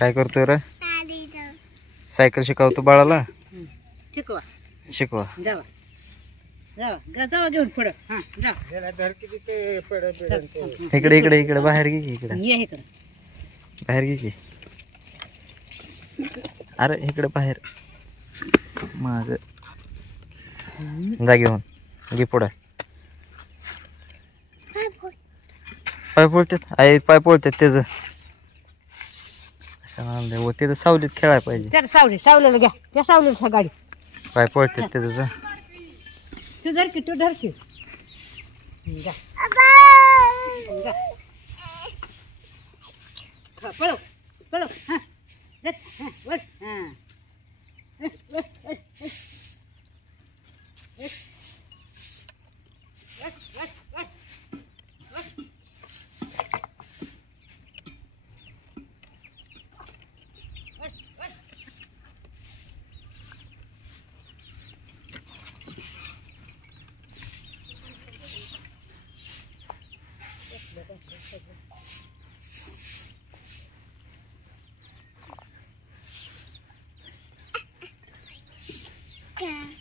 काय करतोय रे? सायकल शिकवतो बाळाला. शिकवा शिकवा. जावा जावा जावा घेऊन पुढं. हा जा इकडे इकडे इकडे बाहेर घे की इकडे. ये इकडं बाहेर घे की. अरे इकडे बाहेर माग जा घेऊन घे पुढे. पाय पोळतात आई पाय पोळतात त्याच त्याचं सावलीत खेळायला पाहिजे. तर सावलेलं घ्या त्या सावलेलं गाडी पाय पोळतात त्याचं. तू धर की तू धर की जा जा हा, पळव पळव हा धर हा वर हा वर वर Yeah.